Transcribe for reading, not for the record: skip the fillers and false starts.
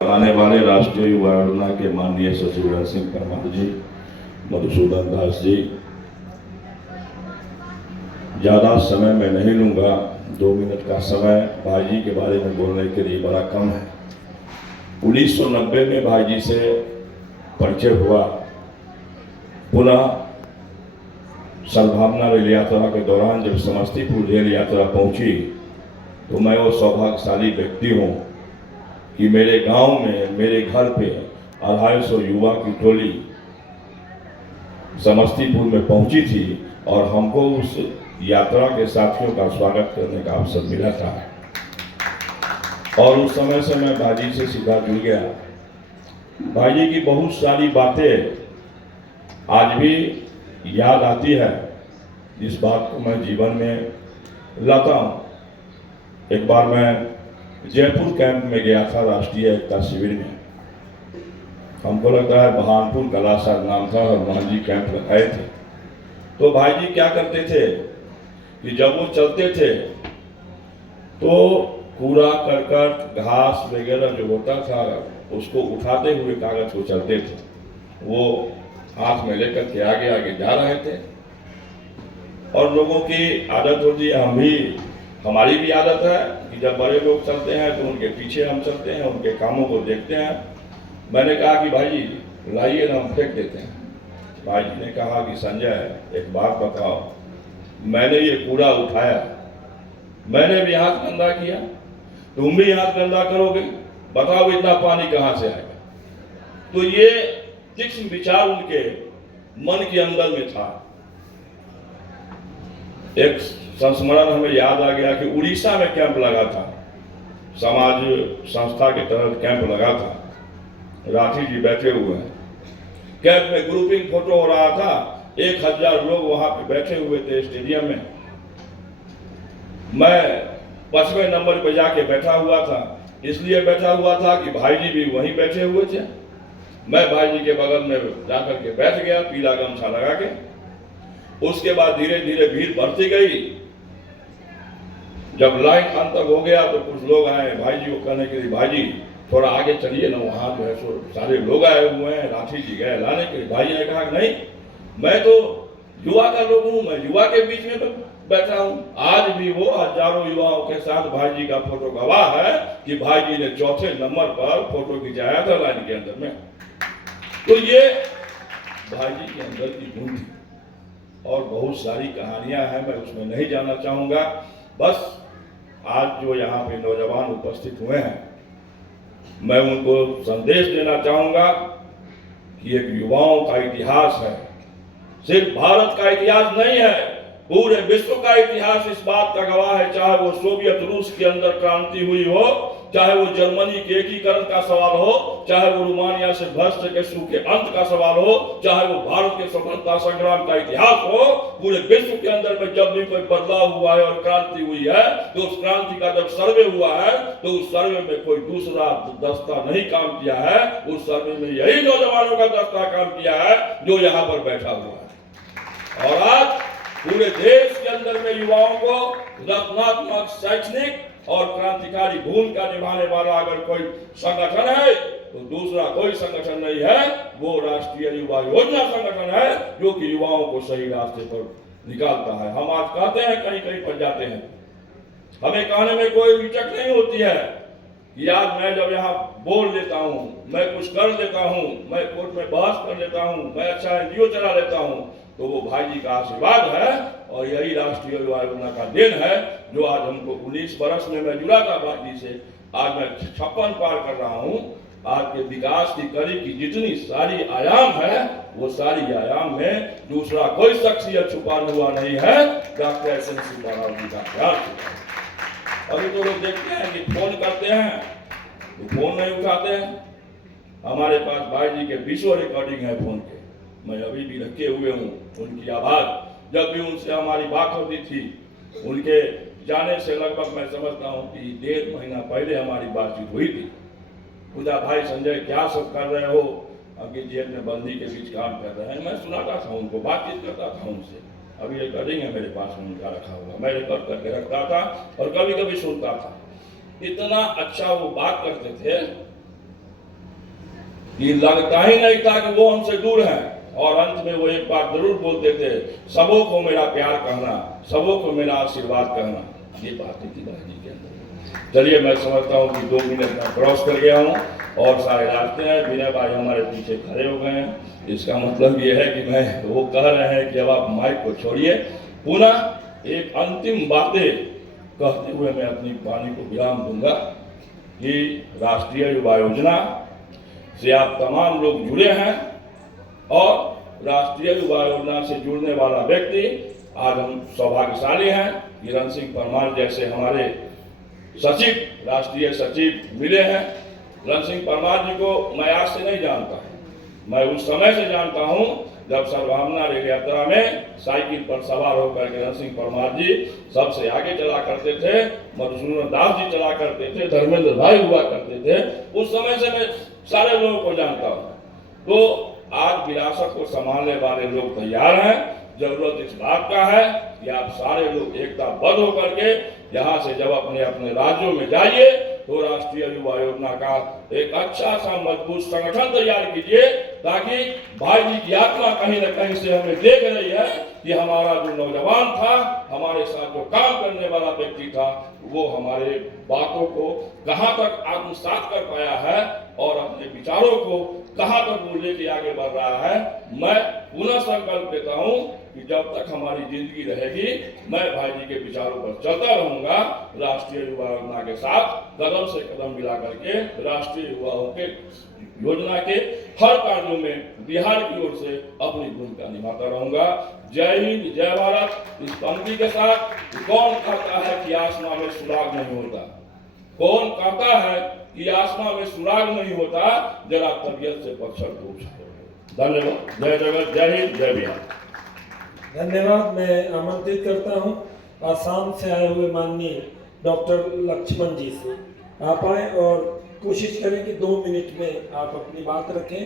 आने वाले राष्ट्रीय युवा योजना के माननीय सचिव सिंह परमार जी, मधुसूदन दास जी, ज़्यादा समय मैं नहीं लूँगा। 2 मिनट का समय भाई जी के बारे में बोलने के लिए बड़ा कम है। 1990 में भाई जी से परिचय हुआ। पुनः सद्भावना रेल यात्रा के दौरान जब समस्तीपुर रेल यात्रा पहुंची तो मैं वो सौभाग्यशाली व्यक्ति हूँ कि मेरे गांव में, मेरे घर पे 250 युवा की टोली समस्तीपुर में पहुंची थी और हमको उस यात्रा के साथियों का स्वागत करने का अवसर मिला था। और उस समय से मैं भाई जी से सीधा जुड़ गया। भाई जी की बहुत सारी बातें आज भी याद आती है, जिस बात को मैं जीवन में लाता हूँ। एक बार मैं जयपुर कैंप में गया था, राष्ट्रीय एकता शिविर में। हमको लगता है बहानपुर गलासर नाम था और वहाँ जी कैंप लगाए थे। तो भाई जी क्या करते थे कि जब वो चलते थे तो कूड़ा करकट घास वगैरह जो होता था उसको उठाते हुए कागज को चलते थे। वो हाथ में लेकर के आगे आगे जा रहे थे और लोगों की आदत होती है, हमारी भी आदत है कि जब बड़े लोग चलते हैं तो उनके पीछे हम चलते हैं, उनके कामों को देखते हैं। मैंने कहा कि भाई जी लाइए ना, हम फेंक देते हैं। भाई जी ने कहा कि संजय एक बात बताओ, मैंने ये कूड़ा उठाया, मैंने भी हाथ गंदा किया, तुम भी हाथ गंदा करोगे, बताओ इतना पानी कहाँ से आएगा। तो ये तीक्ष्ण विचार उनके मन के अंदर में था। एक संस्मरण हमें याद आ गया कि उड़ीसा में कैंप लगा था, समाज संस्था के तहत कैंप लगा था। राठी जी बैठे हुए हैं, कैंप में ग्रुपिंग फोटो हो रहा था। 1000 लोग वहां पे बैठे हुए थे स्टेडियम में। मैं 5वें नंबर पे जाके बैठा हुआ था। इसलिए बैठा हुआ था कि भाई जी भी वहीं बैठे हुए थे। मैं भाई जी के बगल में जाकर के बैठ गया, पीला गमछा लगा के। उसके बाद धीरे धीरे भीड़ बढ़ती गई। जब लाइन अंत तक हो गया तो कुछ लोग आए भाई जी को कहने के लिए, भाई जी थोड़ा आगे चलिए ना, वहाँ जो है सो सारे लोग आए हुए हैं, राठी जी गए लाने के लिए। भाई जी ने कहा नहीं, मैं तो युवा का लोग हूँ, मैं युवा के बीच में बैठा हूँ। आज भी वो हजारों युवाओं के साथ भाई जी का फोटो गवाह है कि भाई जी ने 4थे नंबर पर फोटो खिंचाया था लाइन के अंदर में। तो ये भाई जी के अंदर की गुण थी और बहुत सारी कहानियां हैं, मैं उसमें नहीं जाना चाहूंगा। बस आज जो यहाँ पे नौजवान उपस्थित हुए हैं, मैं उनको संदेश देना चाहूंगा कि एक युवाओं का इतिहास है, सिर्फ भारत का इतिहास नहीं है, पूरे विश्व का इतिहास इस बात का गवाह है। चाहे वो सोवियत रूस के अंदर क्रांति हुई हो, चाहे वो जर्मनी के एकीकरण का सवाल हो, चाहे वो रोमानिया से भ्रष्ट के अंत का सवाल हो, चाहे वो भारत के स्वतंत्रता संग्राम का इतिहास हो, पूरे विश्व के अंदर में जब भी कोई बदलाव हुआ है और क्रांति हुई है तो उस क्रांति का जब सर्वे हुआ है तो उस सर्वे में कोई दूसरा दस्ता नहीं काम किया है। उस सर्वे में यही नौजवानों का दस्ता काम किया है जो यहाँ पर बैठा हुआ है। और आज पूरे देश के अंदर में युवाओं को रचनात्मक, शैक्षणिक और क्रांतिकारी भूमिका निभाने वाला अगर कोई संगठन है तो दूसरा कोई संगठन नहीं है, वो राष्ट्रीय युवा योजना संगठन है जो कि युवाओं को सही रास्ते पर निकालता है। हम आज कहते हैं, कहीं कहीं पर जाते हैं, हमें कहने में कोई हिचक नहीं होती है कि आज मैं जब यहाँ बोल लेता हूँ, मैं कुछ कर लेता हूँ, मैं कोर्ट में बहस कर लेता हूँ, मैं अच्छा एनजीओ चला लेता हूँ, तो वो भाई जी का आशीर्वाद है और यही राष्ट्रीय युवा योजना का देन है जो आज हमको 19 वर्ष में मैं जुड़ा था भाई जी से, आज मैं 56 पार कर रहा हूँ। आज के विकास की कड़ी की जितनी सारी आयाम है वो सारी आयाम में दूसरा कोई शख्सियत छुपा हुआ नहीं है, डॉक्टर एस.एन. सुब्बाराव जी का प्यार छुपा है। अभी तो लोग देखते हैं कि फोन करते हैं तो फोन नहीं उठाते हैं। हमारे पास भाई जी के 20 रिकॉर्डिंग है फोन के, मैं अभी भी रखे हुए हूँ उनकी आवाज। जब भी उनसे हमारी बात होती थी, उनके जाने से लगभग मैं समझता हूँ कि 1.5 महीना पहले हमारी बातचीत हुई थी। खुदा भाई संजय क्या सब कर रहे हो, अभी जेल में बंदी के बीच काम कर रहे हैं। मैं सुनाता था उनको, बातचीत करता था उनसे। अभी रिकॉर्डिंग है मेरे पास उनका रखा हुआ, मैं रिकॉर्ड करके रखता था और कभी कभी सुनता था। इतना अच्छा वो बात करते थे कि लगता ही नहीं था कि वो हमसे दूर हैं। और अंत में वो एक बात जरूर बोलते थे, सबों को मेरा प्यार कहना, सबों को मेरा आशीर्वाद कहना। ये बातें थी भाई के अंदर। चलिए, मैं समझता हूँ कि 2 मिनट में क्रॉस कर गया हूँ और सारे रास्ते हैं। विनय भाई हमारे पीछे खड़े हो गए हैं। इसका मतलब ये है कि मैं वो कह रहे हैं कि अब आप माइक को छोड़िए। पुनः एक अंतिम बातें कहते हुए मैं अपनी वाणी को विराम दूंगा कि राष्ट्रीय युवा योजना से आप तमाम लोग जुड़े हैं और राष्ट्रीय युवा योजना से जुड़ने वाला व्यक्ति आज हम सौभाग्यशाली हैं कि रण सिंह परमार जैसे हमारे सचिव, राष्ट्रीय सचिव मिले हैं। रण सिंह परमार जी को मैं आज से नहीं जानता, मैं उस समय से जानता हूं जब सर्वभावना रेल यात्रा में साइकिल पर सवार होकर के रण सिंह परमार जी सबसे आगे चला करते थे, मधुसूदन दास जी चला करते थे, धर्मेंद्र भाई हुआ करते थे। उस समय से मैं सारे लोगों को जानता हूँ। तो आज विरासत को संभालने वाले लोग तैयार हैं। जरूरत इस बात का है कि आप सारे लोग एकताबद्ध होकर के यहाँ से जब अपने अपने राज्यों में जाइए तो राष्ट्रीय युवा योजना का एक अच्छा सा मजबूत संगठन तैयार कीजिए, ताकि भाई जी की आत्मा कहीं न कहीं से हमें देख रही है कि हमारा जो नौजवान था, हमारे साथ जो काम करने वाला व्यक्ति था, वो हमारे बातों को कहाँ तक आत्मसात कर पाया है और अपने विचारों को कहाँ तक वो लेके आगे बढ़ रहा है। मैं पुनः संकल्प लेता हूँ कि जब तक हमारी जिंदगी रहेगी मैं भाई जी के विचारों पर चलता रहूंगा। राष्ट्रीय युवा योजना के साथ कदम से कदम मिला करके राष्ट्रीय युवाओं के योजना के हर कार्यों में बिहार की ओर से अपनी भूमिका निभाता रहूंगा। जय हिंद, जय भारत। इस पंक्ति के साथ कौन कहता है कि आसमां में सुराग नहीं होता? कौन कहता है कि आसमां में सुराग नहीं होता? जरा तबियत से पत्थर पूछो। धन्यवाद। जय जगत, जय हिंद, जय बिहार। धन्यवाद। मैं आमंत्रित करता हूं आसाम से आए हुए माननीय डॉक्टर लक्ष्मण जी से। आप आए और कोशिश करें कि 2 मिनट में आप अपनी बात रखें।